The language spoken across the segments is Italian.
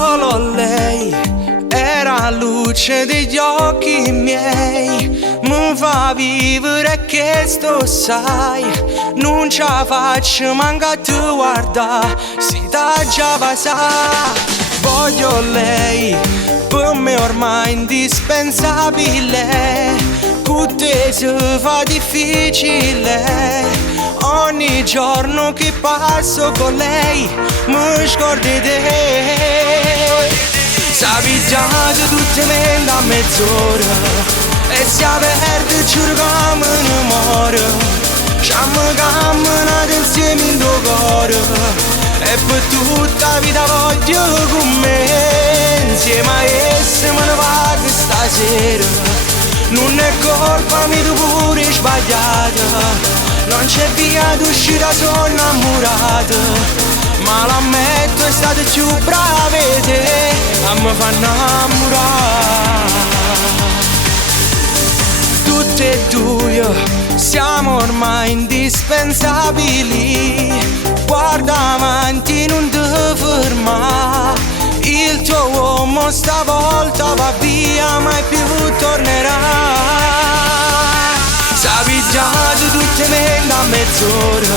Solo lei era luce degli occhi miei, mi fa vivere che sto sai, non ce la faccio manca a te guarda, si da già passà. Voglio lei, per me ormai indispensabile, con te si fa difficile, ogni giorno che passo con lei mi scordo di te. Sapi già che tutte me da mezz'ora e si perde giuro che me ne muore, siamo camminati insieme in tuo cuore e per tutta la vita voglio con me, insieme a esse me ne vado stasera. Non è colpa mia, tu pure sbagliata, non c'è via d'uscita, sono innamorata, ma l'ammetto è stata più brava di te a me fa innamorare. Tutte e due siamo ormai indispensabili, guarda avanti, non ti ferma, il tuo uomo stavolta va via, mai più tornerà. Sapi già che tutte me da mezz'ora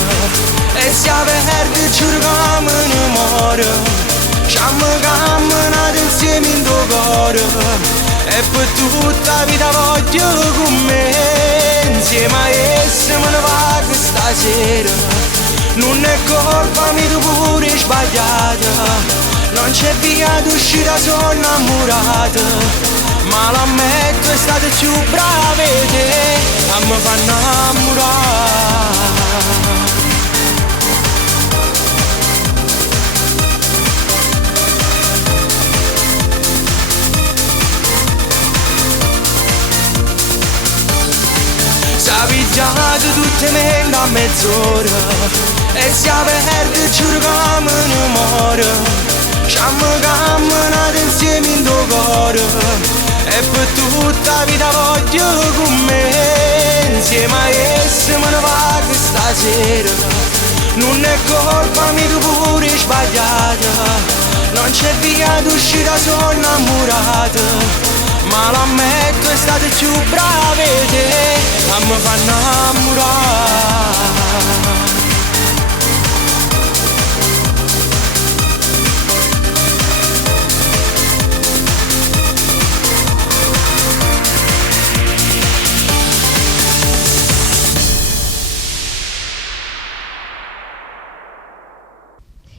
e si perde giuro che me ne muore, siamo camminati insieme in tuo cuore e per tutta la vita voglio con me, insieme a esse me ne vado stasera. Non è colpa mia, tu pure sbagliata, non c'è via d'uscita, sono innamorata, ma l'ammetto è stata più brava di te a me fa innamorare. Sapi già che tutte me da mezz'ora e si perde giuro che me ne muore, siamo camminati insieme in tuo cuore e per tutta la vita voglio con me, insieme a esse me ne vado stasera. Non è colpa mia, tu pure sbagliata, non c'è via d'uscita, sono innamorata, ma l'ammetto è stata più brava di te a me fa innamorare.